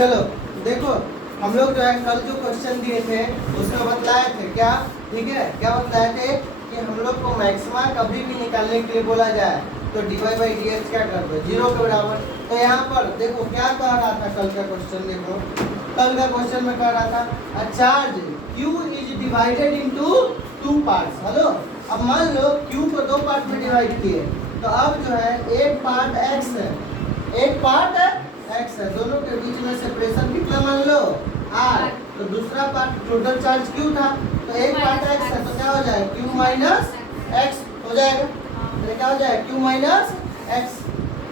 चलो देखो, हम लोग जो है कल जो क्वेश्चन दिए थे उसमें बतलाए थे क्या, ठीक है, क्या बतलाए थे कि हम लोग को मैक्सिमा कभी भी निकालने के लिए बोला जाए तो dy बाई डी एक्स क्या कर दो, 0 के बराबर। तो यहाँ पर देखो क्या कह रहा था कल का क्वेश्चन, देखो कल का क्वेश्चन में कह रहा था a charge q is divided into 2 parts. Hello, अब मान लो q को 2 पार्ट में डिवाइड किए, तो अब जो है एक पार्ट x है, एक पार्ट x है, दोनों के बीच में सेपरेशन कितना मान लो r, तो दूसरा पार्ट टोटल चार्ज q था, तो एक पार्ट x है तो क्या हो जाएगा q माइनस x हो जाएगा, तो क्या हो जाएगा q minus x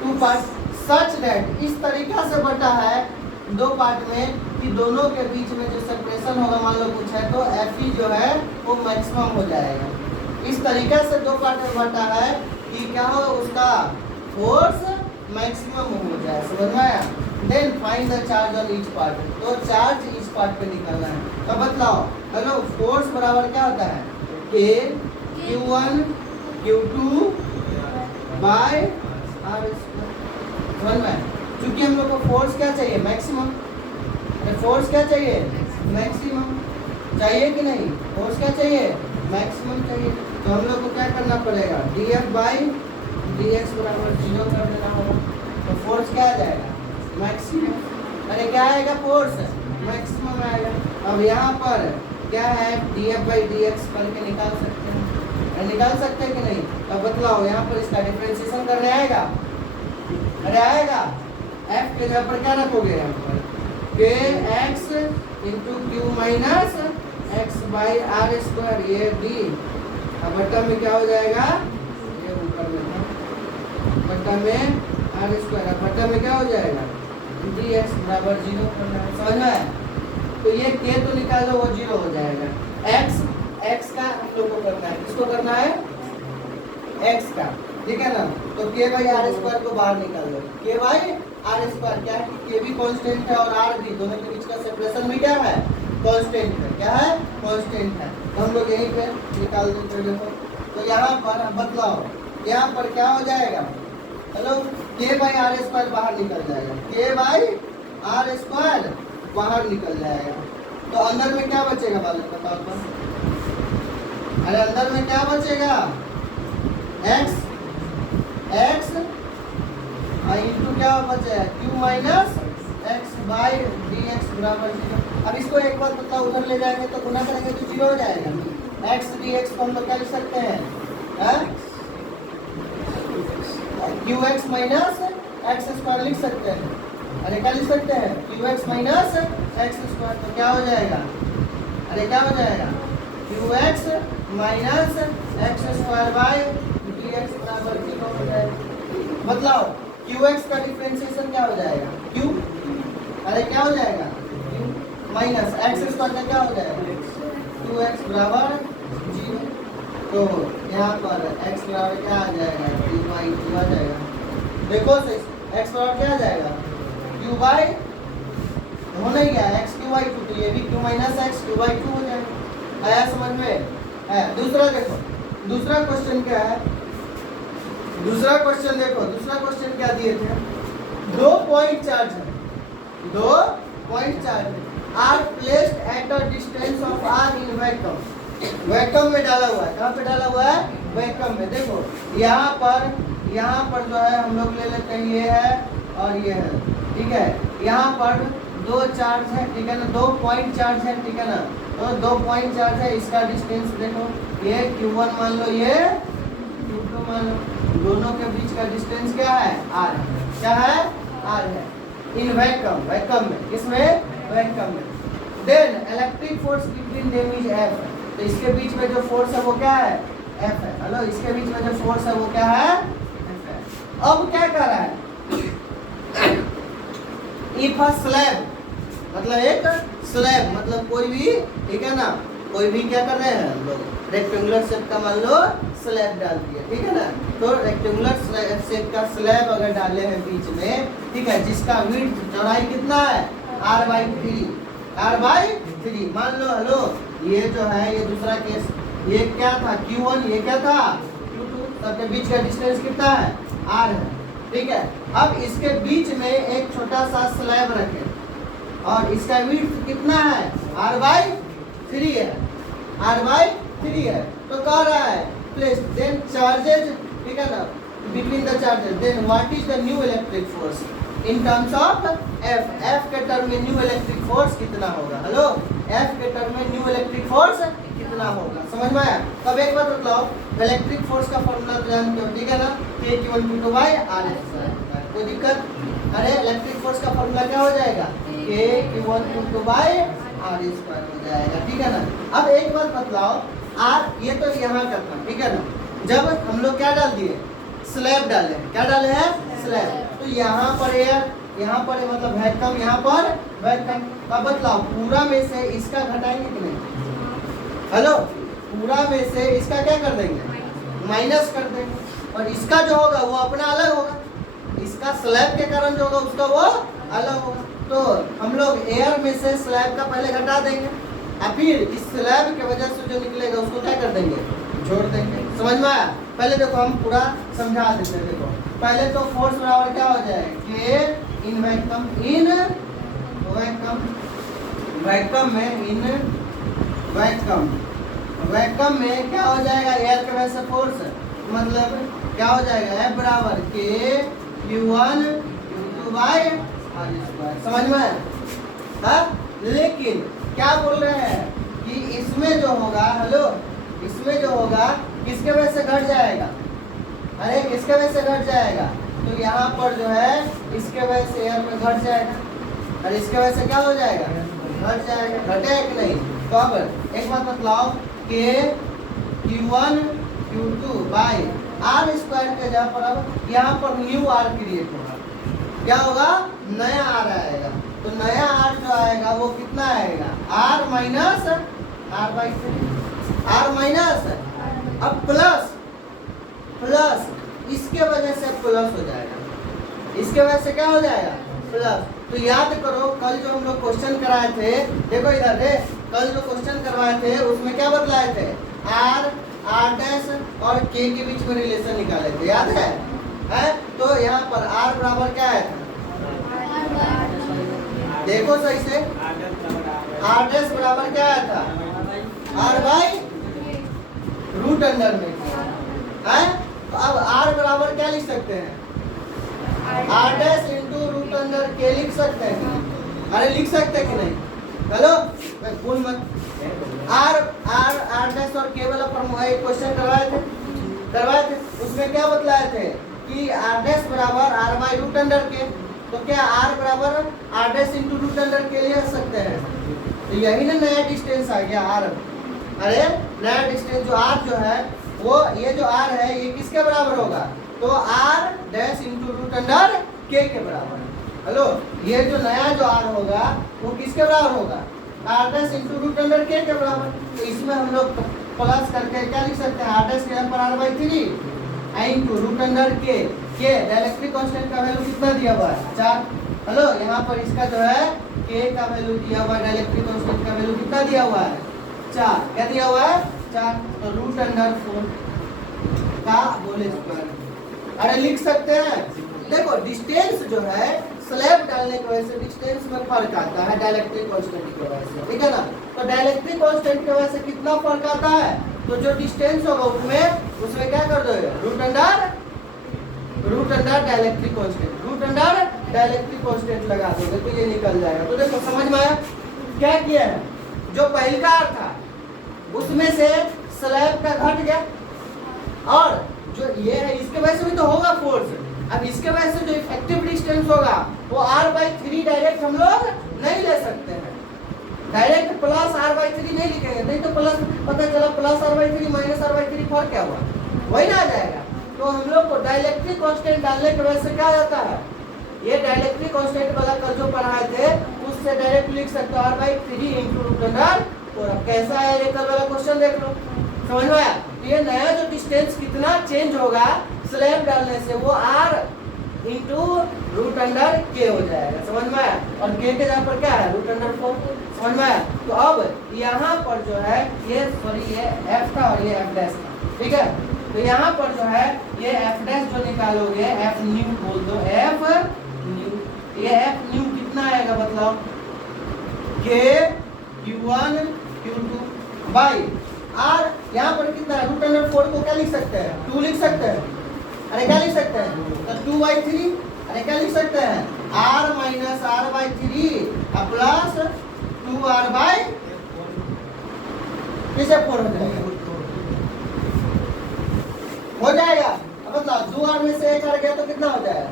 2 part. Such that इस तरीका से बटा है 2 पार्ट में कि दोनों के बीच में जो सेपरेशन होगा मान लो कुछ है तो Fe जो है वो मैक्सिमम हो जाएगा। इस तरीका से 2 पार्ट में बटा है कि क्या हो उसका फोर्स मैक्सिमम हो जाए, समझ में आया। Then find the charge on each part, तो चार्ज ईच पार्ट पे निकालना है। तो बतलाओ, हेलो फोर्स बराबर क्या होता है K Q1 Q2 bye R square, समझ में। क्योंकि हम लोग को फोर्स क्या चाहिए मैक्सिमम, फोर्स क्या चाहिए मैक्सिमम चाहिए कि नहीं, फोर्स क्या चाहिए मैक्सिमम चाहिए, तो हम लोग को क्या करना पड़ेगा dF बाई dx बराबर 0 कर देना होगा, तो फोर्स क्या आ जाएगा मैक्सिमम। अरे क्या आएगा फोर्स मैक्सिमम आएगा। अब यहाँ पर क्या है dF बाई dx करके निकाल सकते हैं, निकाल सकते हैं कि नहीं। अब बतलाओ यहाँ पर इसका डिफरेंशिएशन करने आएगा, अरे आएगा, f के जगह पर क्या रखोगे यहाँ पर के x into Q minus X by R square, ये d, अब बट्टा में क्या हो जाएगा ये ऊपर में बट्टा में आर स्क्वायर, अब बट्टा में क्या हो जाएगा dx बराबर 0 करना है, समझ में है। तो ये k तो निकाल दो वो 0 हो जाएगा, x का हम लोग को करना है, किसको करना है x का, ठीक है ना। तो k बाई आर स्क्वायर को बाहर निकाल दो, k बाई आर स्क्वायर क्या है कि k भी कांस्टेंट है और r भी, दोनों के बीच का सेपरेशन भी क्या है कांस्टेंट है, क्या है कांस्टेंट है, तो हम लोग यहीं पे निकाल देते हैं। देखो तो यहाँ पर बतलाओ, यहाँ पर क्या हो जाएगा, hello k by R square बाहर निकल जाएगा, k बाई आर स्क्वायर बाहर निकल जाएगा, तो अंदर में क्या बचेगा बालक बताओ तो, अरे अंदर में क्या बचेगा x इंटू क्या बचेगा q minus X by D x बराबर 0। अब इसको एक बार मतलब उधर ले जाएंगे तो गुना करेंगे तो 0 हो जाएगा, x डी एक्स को हम लोग क्या लिख सकते हैं Q x minus x square लिख सकते हैं, अरे क्या लिख सकते हैं Q x minus x square, तो क्या हो जाएगा, अरे क्या हो जाएगा Q x minus x square by D x बराबर 0 हो जाएगा। बतलाओ क्यू एक्स का डिफरेंशिएशन क्या हो जाएगा क्यू, अरे क्या हो जाएगा क्यू माइनस एक्स स्क्वायर का क्या हो जाएगा क्यू एक्स बराबर 0, तो यहाँ पर x बराबर क्या आ जाएगा क्यू बाई 2 आ जाएगा। देखो x बराबर क्या आ जाएगा क्यू बाई, हो नहीं गया x क्यू बाई 2, तो ये भी Q minus x Q by 2 हो जाएगा। आया समझ में है। दूसरा देखो, दूसरा क्वेश्चन क्या है, दूसरा क्वेश्चन देखो, दूसरा क्वेश्चन क्या दिए थे, 2 पॉइंट चार्ज है, 2 point charge are placed at a distance of r in vacuum, vacuum में डाला हुआ है, कहाँ पे डाला हुआ है वैक्यूम में। देखो यहाँ पर जो है हम लोग ले लेते हैं ये है और ये है, ठीक है, यहाँ पर 2 चार्ज है, ठीक है ना, 2 पॉइंट चार्ज है, ठीक है ना, तो 2 पॉइंट चार्ज है, इसका डिस्टेंस देखो ये q1 मान लो, ये q2 मान लो, दोनों के बीच का डिस्टेंस क्या है r, क्या है r है, इन वैक्यूम, वैक्यूम में, किसमें वैक्यूम में। Then electric force between them is F, तो इसके बीच में जो फोर्स है वो क्या है F है, हेलो इसके बीच में जो फोर्स है वो क्या है F है। अब क्या कर रहा है इफ अ स्लैब, मतलब एक स्लैब मतलब कोई भी, ठीक है ना, कोई भी क्या कर रहे हैं हम लोग रेक्टेंगुलर शेप का मान लो स्लैब डाल दिया, ठीक है ना, तो रेक्टेंगुलर शेप का स्लैब अगर डाले हैं बीच में, ठीक है, जिसका विड्थ चौड़ाई कितना है r/3, r/3 मान लो, हेलो ये जो है ये दूसरा केस, ये क्या था q1, ये क्या था q2, सबके बीच का डिस्टेंस कितना है r है, ठीक है। अब इसके बीच में एक छोटा सा स्लैब रखें, और इसका विड्थ कितना है r/3 है, r/3 है। तो कह रहा है प्लेस देन चार्जेज, ठीक है ना, between the charges, then what is the new electric force in terms of F, F के टर्म में न्यू इलेक्ट्रिक फोर्स कितना होगा। हेलो, F के टर्म में न्यू इलेक्ट्रिक फोर्स कितना होगा, समझ में आया। तब एक बात बताओ, इलेक्ट्रिक फोर्स का फॉर्मूला तो जानते हो, ठीक है ना, K=2r²। कोई दिक्कत? अरे इलेक्ट्रिक फोर्स का फॉर्मूला क्या हो जाएगा, K=2r² हो जाएगा, ठीक है ना। अब एक बात बतलाओ, R ये तो यहाँ का था, ठीक है ना, जब हम लोग क्या डाल दिए, स्लैब डाले, क्या डाले हैं, स्लैब। तो यहाँ पर एयर, यहाँ पर मतलब वैक्यूम, यहाँ पर वैक्यूम। अब बतलाओ, पूरा में से इसका घटाएंगे कि नहीं, हेलो, पूरा में से इसका क्या कर देंगे, माइनस कर देंगे, और इसका जो होगा वो अपना अलग होगा, इसका स्लैब के कारण जो होगा उसका वो अलग होगा। तो हम लोग एयर में से स्लैब का पहले घटा देंगे, और फिर इस स्लैब की वजह से जो निकलेगा उसको क्या कर देंगे, जोड़ देंगे। समझ में आया? पहले देखो हम पूरा समझा देते हैं। देखो पहले तो फोर्स बराबर क्या हो जाएगा, K in vacuum, in vacuum, vacuum में इन वैक्यूम, वैक्यूम में क्या हो जाएगा, एयर के वजह से फोर्स, मतलब क्या हो जाएगा, F बराबर K/Q1 Q2/r²। समझ में आया? लेकिन क्या बोल रहे हैं कि इसमें जो होगा, हेलो, इसमें जो होगा किसके वजह से घट जाएगा, अरे किसके वजह से घट जाएगा, तो यहाँ पर जो है इसके वजह से एयर में घट जाएगा, और इसके वजह से क्या हो जाएगा, घट जाएगा। घटेगा कि नहीं? तो अब एक बात बतलाओ, K/Q1 Q2/r² के जहाँ पर अब यहाँ पर न्यू r क्रिएट होगा, क्या होगा, नया r आएगा। तो नया r जो आएगा वो कितना आएगा, r minus r/3, r minus, अब प्लस, प्लस इसके वजह से प्लस हो जाएगा, इसके वजह से क्या हो जाएगा, प्लस। तो याद करो कल जो हम लोग क्वेश्चन कराए थे, देखो इधर है, कल जो क्वेश्चन करवाए थे उसमें क्या बतलाए थे, r और k के बीच में रिलेशन निकाले थे, याद है? तो यहाँ पर r बराबर क्या है, देखो सही से, r' बराबर क्या आया था, r/√में है। तो अब r बराबर क्या लिख सकते हैं, r' इंटू √k लिख सकते हैं, अरे लिख सकते हैं कि नहीं, हेलो भूल मत। r और k वाला क्वेश्चन करवाए थे, उसमें क्या बतलाए थे कि r' बराबर r/√k, तो क्या r बराबर r' इंटू √k ले सकते हैं। तो यही ना नया डिस्टेंस आ गया r। अरे नया डिस्टेंस जो r जो है वो, ये जो r है ये किसके बराबर होगा, तो r' इंटू √k के बराबर। हेलो, ये जो नया जो r होगा वो किसके बराबर होगा, r' इंटू √k के बराबर। तो इसमें हम लोग प्लस करके क्या लिख सकते हैं, r' के यहाँ पर r/3 इंटू √k, के डायलेक्ट्रिक कांस्टेंट का वैल्यू कितना दिया हुआ है, 4। हेलो, यहाँ पर इसका जो है k का वैल्यू दिया हुआ है, डायलेक्ट्रिक कांस्टेंट का वैल्यू कितना दिया हुआ है, 4। क्या दिया हुआ है, 4। तो √4 का होल स्क्वायर, अरे लिख सकते हैं। देखो डिस्टेंस जो है स्लैब डालने की वजह से डिस्टेंस में फर्क आता है डायलेक्ट्रिक कांस्टेंट की वजह से, ठीक है ना। तो डायलेक्ट्रिक कांस्टेंट की वजह से कितना फर्क आता है, तो जो डिस्टेंस होगा उसमें क्या कर दोगे, √अंडर डायलेक्ट्रिक कांस्टेंट लगा दोगे तो ये निकल जाएगा। तो देखो समझ में आया क्या किया है, जो पहले का r था उसमें से स्लैब का घट गया, और जो ये है इसके वजह से भी तो होगा फोर्स। अब इसके वजह से जो इफेक्टिव डिस्टेंस होगा वो r/3 डायरेक्ट हम लोग नहीं ले सकते हैं, डायरेक्ट प्लस r/3 नहीं लिखेंगे, नहीं तो प्लस पता चला प्लस r/3 माइनस r/3 फर्क क्या हुआ, वही ना आ जाएगा। तो हम लोग को डायलेक्ट्रिक कांस्टेंट डालने की वजह से क्या होता है, ये डायलेक्ट्रिक कांस्टेंट वाला कल जो पढ़ाए थे उससे डायरेक्ट लिख सकते हो r/3 इंटू √r। और अब कैसा है ये कल वाला क्वेश्चन देख लो, समझ में आया। ये नया जो डिस्टेंस कितना चेंज होगा स्लैब डालने से, वो r इंटू √k हो जाएगा, समझ में आया। और k के जगह पर क्या है, √4, समझ में आया। तो अब यहाँ पर जो है ये f था और ये f' था, ठीक है। तो यहाँ पर जो है ये f' जो निकालोगे, f न्यू बोल दो, f न्यू, ये f न्यू कितना आएगा बतलाओ, के Q1 Q2 बाई आर, यहाँ पर कितना है √4 को क्या लिख सकते हैं 2 लिख सकते हैं, अरे क्या लिख सकते हैं तो 2/3, अरे क्या लिख सकते हैं r minus r/3 plus 2r/, किसे 4 हो जाएगा। अब बताओ 2r में से 1 हट गया तो कितना हो जाएगा,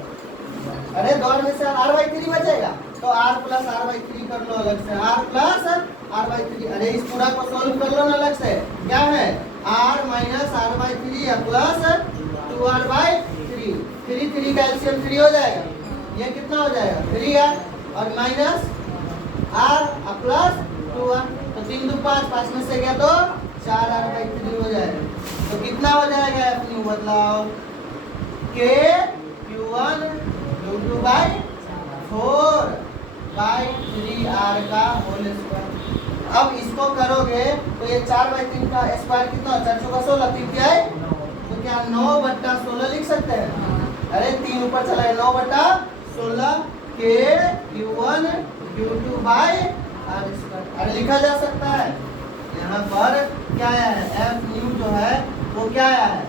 अरे 2r में से r/3 बचेगा तो r प्लस r/3 कर लो अलग से, r प्लस r/3, अरे इस पूरा को सॉल्व कर लो ना अलग से, क्या है r minus r/3 plus 2r/3, 3 का एलसीएम 3 हो जाएगा, ये कितना हो जाएगा 3r और माइनस r प्लस 2r, तो 3 2 5, 5 में से गया तो 4r/3 हो जाएगा। तो कितना हो जाएगा अपनी बदलाव के Q1 4/3r का होल स्क्वायर। अब इसको करोगे तो ये 4/3 का स्क्वायर कितना, 4 का 16, 3 क्या है तो क्या 9/16 लिख सकते हैं, अरे 3 ऊपर चला गया 9/16 के Q1 Q2/r स्क्वायर, अरे लिखा जा सकता है। यहाँ पर क्या आया है एफ न्यू जो है वो क्या आया है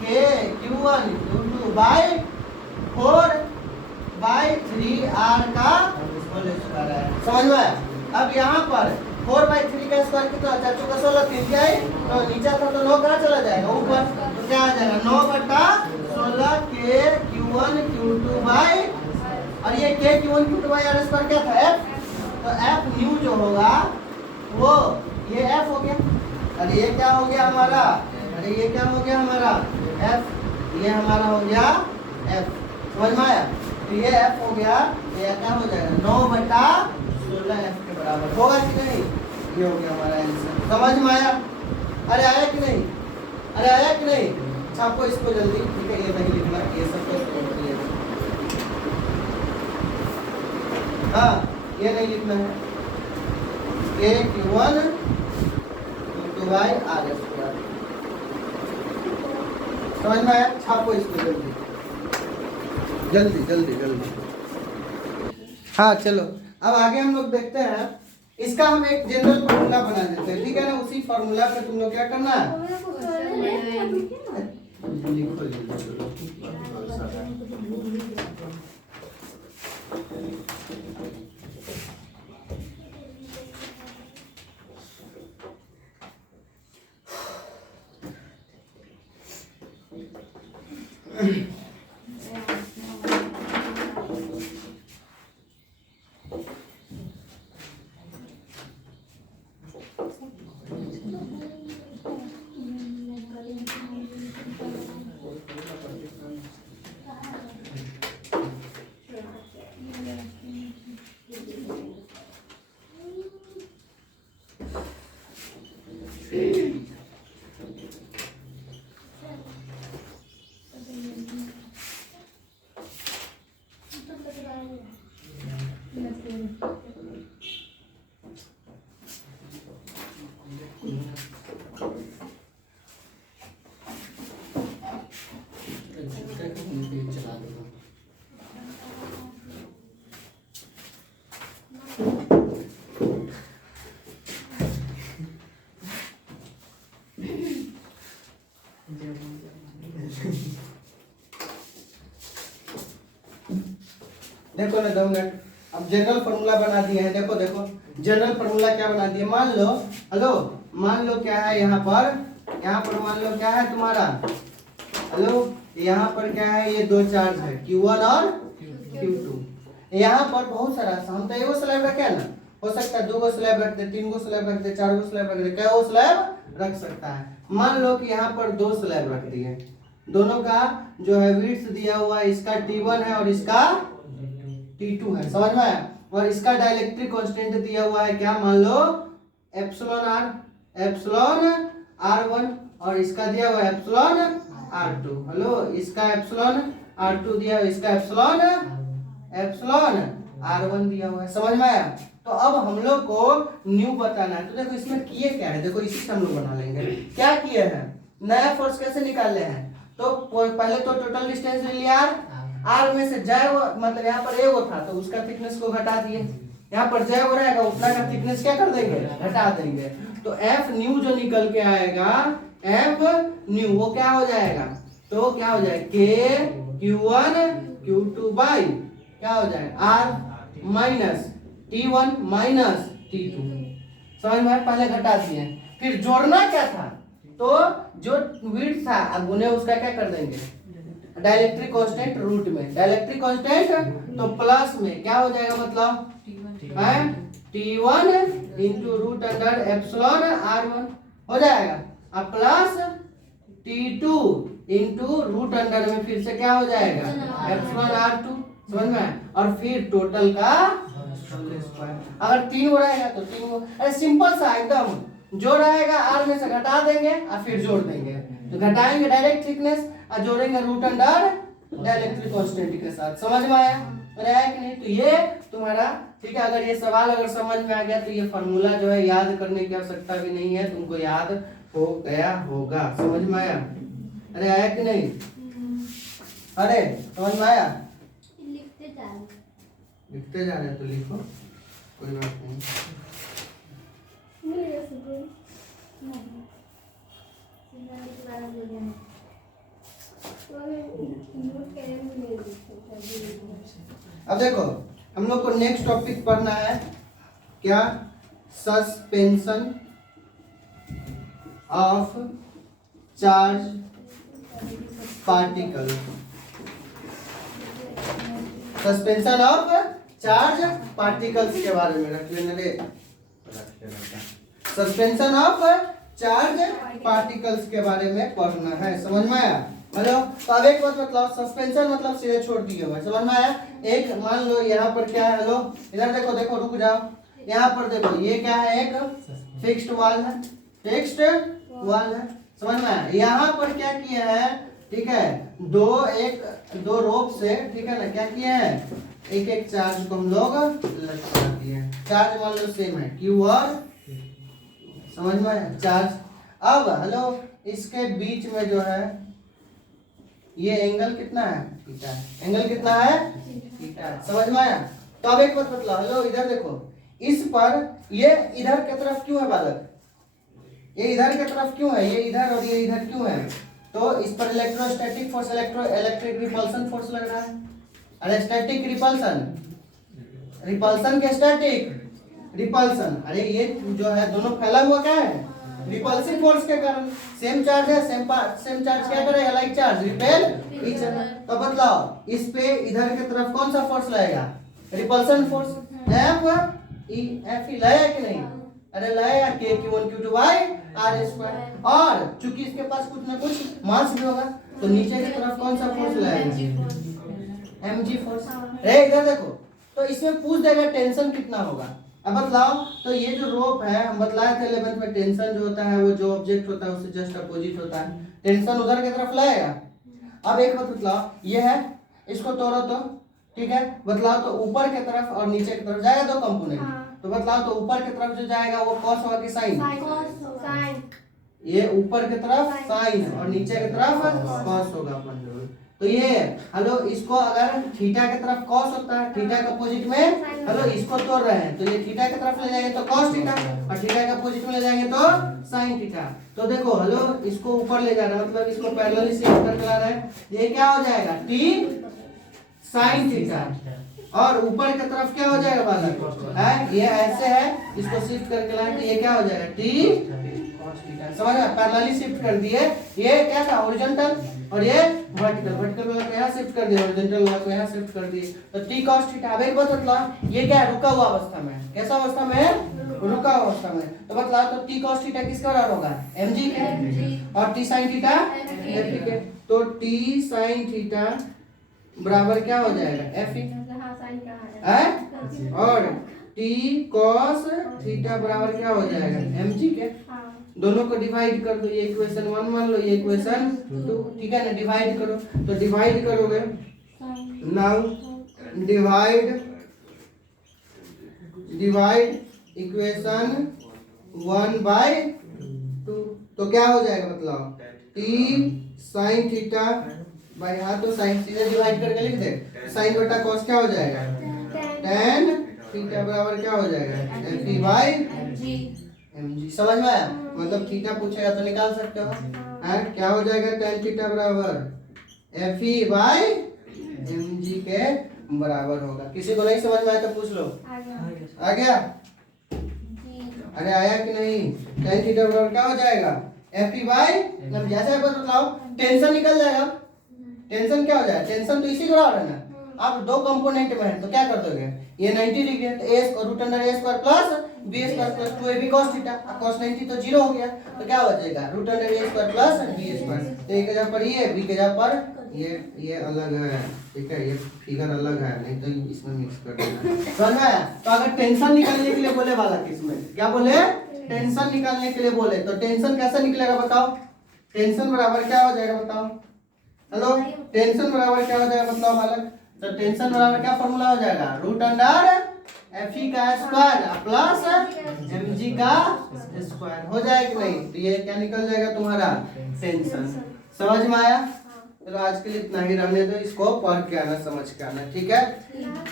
के Q1 Q2/4/3r का होल स्क्वायर है, समझ में आया। अब यहाँ पर 4/3 का स्क्वायर कितना, 4 का 16, 3 क्या है तो नीचे था तो 9 कहाँ चला जाएगा ऊपर, तो क्या आ जाएगा 9/16 के Q1 Q2/, और ये के Q1 Q2/r स्क्वायर क्या था f, तो f न्यू जो होगा वो ये f हो गया, अरे ये क्या हो गया हमारा, अरे ये क्या हो गया हमारा f, ये हमारा हो गया f, समझ में आया। तो ये f हो गया, ये क्या हो जाएगा 9/16 f के बराबर होगा कि नहीं, ये हो गया हमारा आंसर, समझ में आया। अरे आया कि नहीं, अरे आया कि नहीं, छापो इसको जल्दी, ठीक है ये नहीं लिखना, ये सब तो हाँ ये नहीं लिखना है, के Q1 Q2/r स्क्वायर, समझ में आया, छापो इसको जल्दी जल्दी जल्दी जल्दी। हाँ चलो अब आगे हम लोग देखते हैं, इसका हम एक जनरल फॉर्मूला बना देते हैं, ठीक है ना। उसी फॉर्मूला पे तुम लोग क्या करना है, लिखो देखो ना 2 मिनट, अब जनरल फॉर्मूला बना दिए हैं, देखो देखो जनरल फॉर्मूला क्या बना दिए, मान लो हेलो, मान लो क्या है यहाँ पर मान लो क्या है तुम्हारा, हेलो यहाँ पर क्या है, ये 2 चार्ज है Q1 और Q2, यहाँ पर बहुत सारा, हम तो एगो स्लैब रखे ना, हो सकता है 2 गो स्लैब रख दे, 3 गो स्लैब रख दे, 4 गो स्लैब रख दे, क्या वो स्लैब रख सकता है। मान लो कि यहाँ पर 2 स्लैब रख दिए, दोनों का जो है विड्थ दिया हुआ है, इसका T1 है और इसका T2 है, समझ में आया। और इसका डाइलेक्ट्रिक कांस्टेंट दिया हुआ है क्या, मान लो एप्सिलॉन R1 और इसका दिया हुआ है एप्सिलॉन R2, हेलो इसका एप्सिलॉन R2 दिया हुआ है, इसका एप्सिलॉन R1 दिया हुआ है, समझ में आया। तो अब हम लोग को न्यू बताना है, तो देखो इसमें किए क्या है, देखो इसी से हम लोग बना लेंगे। क्या किए हैं, नया फोर्स कैसे निकाल रहे हैं, तो पहले तो टोटल डिस्टेंस ले लिया R में से जाए, मतलब यहाँ पर ए वो था तो उसका थिकनेस को घटा दिए, यहाँ पर जब रहेगा उतना का थिकनेस क्या कर देंगे, घटा देंगे। तो एफ न्यू जो निकल के आएगा, एफ न्यू वो क्या हो जाएगा, तो क्या हो जाएगा के Q1 Q2 बाई क्या हो जाएगा R minus T1 minus T2। समझ में, पहले घटा दिए, फिर जोड़ना क्या था, तो जो विड्थ था अब उन्हें उसका क्या कर देंगे डाइलेक्ट्रिक कांस्टेंट रूट में, डाइलेक्ट्रिक कांस्टेंट तो प्लस में क्या हो जाएगा मतलब T1 into root under epsilon R1 हो जाएगा, अब plus T2 into root under में फिर से क्या हो जाएगा एप्सिलॉन R2। समझ में, और फिर टोटल का अगर 3 हो रहेगा तो 3 हो, अरे सिंपल सा एकदम, जो रहेगा R में से घटा देंगे और फिर जोड़ देंगे, तो घटाएंगे डायरेक्ट थिकनेस और जोड़ेंगे रूट अंडर डाइलेक्ट्रिक कांस्टेंट के साथ। समझ में आया, आया कि नहीं? तो ये तुम्हारा ठीक है। अगर ये सवाल अगर समझ में आ गया तो ये फॉर्मूला जो है याद करने की आवश्यकता भी नहीं है, तुमको याद हो गया होगा। समझ में आया, अरे आया कि नहीं, अरे समझ में आया, लिखते जा रहे हैं तो लिखो, कोई बात नहीं। अब देखो हम लोग को नेक्स्ट टॉपिक पढ़ना है क्या, suspension of charge particle, suspension of charge particles के बारे में रख लेना रे, सस्पेंशन ऑफ चार्ज पार्टिकल्स के बारे में पढ़ना है। समझ में आया, हेलो? तो अब एक बात बताओ, सस्पेंशन मतलब सीधे छोड़ दिए हुए, समझ में आया? एक मान लो यहाँ पर क्या है, हेलो इधर देखो, देखो रुक जाओ, यहाँ पर देखो ये क्या है, एक फिक्स्ड वॉल है, फिक्स्ड वॉल है। समझ में आया? यहाँ पर क्या किया है, ठीक है, दो रोप से, ठीक है ना, क्या किया है, एक एक चार्ज को हम लोग लटका दिए, चार्ज मान लो सेम है Q और, समझ में आया, चार्ज। अब हेलो इसके बीच में जो है ये एंगल कितना है, थीटा, एंगल कितना है, थीटा। समझ में आया? तो अब एक बात बतलाओ, हेलो इधर देखो, इस पर ये इधर की तरफ क्यों है बालक, ये इधर की तरफ क्यों है, ये इधर और ये इधर क्यों है, तो इस पर electrostatic force, electric repulsion force लग रहा है। अरे स्टैटिक रिपल्सन, रिपल्सन के स्टैटिक रिपल्सन, अरे ये जो है दोनों फैला हुआ क्या है, रिपल्सिव फोर्स के कारण। सेम चार्ज है, सेम चार्ज क्या करेगा, like charge repel each other. तो बतलाओ इस पे इधर की तरफ कौन सा फोर्स लगेगा, रिपल्सन फोर्स, एफ ई लाया कि नहीं, अरे लाया के Q1 Q2 by R square, और चूंकि इसके पास कुछ ना कुछ मास भी होगा तो नीचे की तरफ कौन सा फोर्स लगेगा, mg फोर्स। रे इधर देखो, तो इसमें पूछ देगा टेंशन कितना होगा। अब बतलाओ, तो ये जो रोप है हम बतलाए थे 11th में, टेंशन जो होता है वो जो ऑब्जेक्ट होता है उससे जस्ट अपोजिट होता है, टेंशन उधर की तरफ लाएगा। अब एक बात बतलाओ, ये है, इसको तोड़ो तो ठीक है, बतलाओ तो ऊपर की तरफ और नीचे की तरफ जाएगा दो कंपोनेंट, तो बतलाओ तो ऊपर की तरफ जो जाएगा वो कॉस होगा कि साइन, ये ऊपर की तरफ साइन और नीचे की तरफ कॉस होगा अपन लोग। तो ये हेलो इसको अगर थीटा की तरफ कॉस होता है, थीटा के अपोजिट में हेलो इसको तोड़ रहे हैं, तो ये थीटा की तरफ ले जाएंगे तो कॉस थीटा, और थीटा के अपोजिट में ले जाएंगे तो साइन थीटा। तो देखो हेलो इसको ऊपर ले जा रहा है, मतलब इसको पैरेलली शिफ्ट करके ला रहे हैं, ये क्या हो जाएगा t साइन थीटा, और ऊपर की तरफ क्या हो जाएगा बालक है, ये ऐसे है, इसको शिफ्ट करके लाए तो ये क्या हो जाएगा t cos थीटा। समझ में, पैरेलली शिफ्ट कर दिए, ये क्या था हॉरिजॉन्टल और ये वर्टिकल, वर्टिकल वाला को यहाँ शिफ्ट कर दिया, हॉरिजॉन्टल वाला को यहाँ शिफ्ट कर दिए, तो t cos थीटा। अब एक बात बतलाओ, ये क्या है, रुका हुआ अवस्था में, कैसा अवस्था में, रुका हुआ अवस्था में, तो बतलाओ तो t cos थीटा किसके बराबर होगा, mg के, और t sin थीटा f के, तो t sin थीटा बराबर क्या हो जाएगा f है, और t cos थीटा बराबर क्या हो जाएगा mg के। दोनों को डिवाइड कर दो, ये इक्वेशन 1 मान लो, ये इक्वेशन 2, ठीक है ना, डिवाइड करो, तो डिवाइड करोगे, नाउ डिवाइड इक्वेशन 1 बाय 2, तो क्या हो जाएगा मतलब t sin थीटा बाय, हाँ तो साइन सीधे डिवाइड करके लिख दे, साइन बटा कॉस क्या हो जाएगा tan थीटा बराबर क्या हो जाएगा F E by M G. समझ में आया? मतलब थीटा पूछेगा तो निकाल सकते हो। क्या हो जाएगा tan थीटा बराबर F E by M G के बराबर होगा। किसी को नहीं समझ में आया तो पूछ लो। आ गया? अरे आया कि नहीं? tan थीटा बराबर क्या हो जाएगा एफ ई बाई मतलब जैसे बताओ टेंशन निकल जाएगा। टेंशन क्या हो जाएगा? टेंशन तो इसी के बराबर है ना। अब दो कंपोनेंट में है तो क्या कर दोगे? ये 90 डिग्री है तो a square root under a square plus b square plus 2ab cos theta. अब cos 90 तो 0 हो गया तो क्या बचेगा root under a square plus b square. तो a के जगह पर ये b के जगह पर ये अलग है, ठीक है, ये फिगर अलग है, नहीं तो इसमें मिक्स कर देना। समझ में आया? तो अगर टेंशन निकालने के लिए बोले वाला किसमें क्या बोले? टेंशन निकालने के लिए बोले तो टेंशन कैसे निकलेगा बताओ? टेंशन बराबर क्या हो जाएगा बताओ? हेलो, टेंशन बराबर क्या हो जाएगा बताओ बालक? तो टेंशन बराबर क्या फॉर्मूला हो जाएगा रूट अंडर एफ ई का स्क्वायर प्लस एम जी का स्क्वायर हो जाएगा कि नहीं? तो ये क्या निकल जाएगा तुम्हारा टेंशन। समझ में आया? चलो आज के लिए इतना ही रहने दो, इसको पढ़ के आना समझ के आना, ठीक है?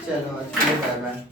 चलो आज के लिए बाय बाय।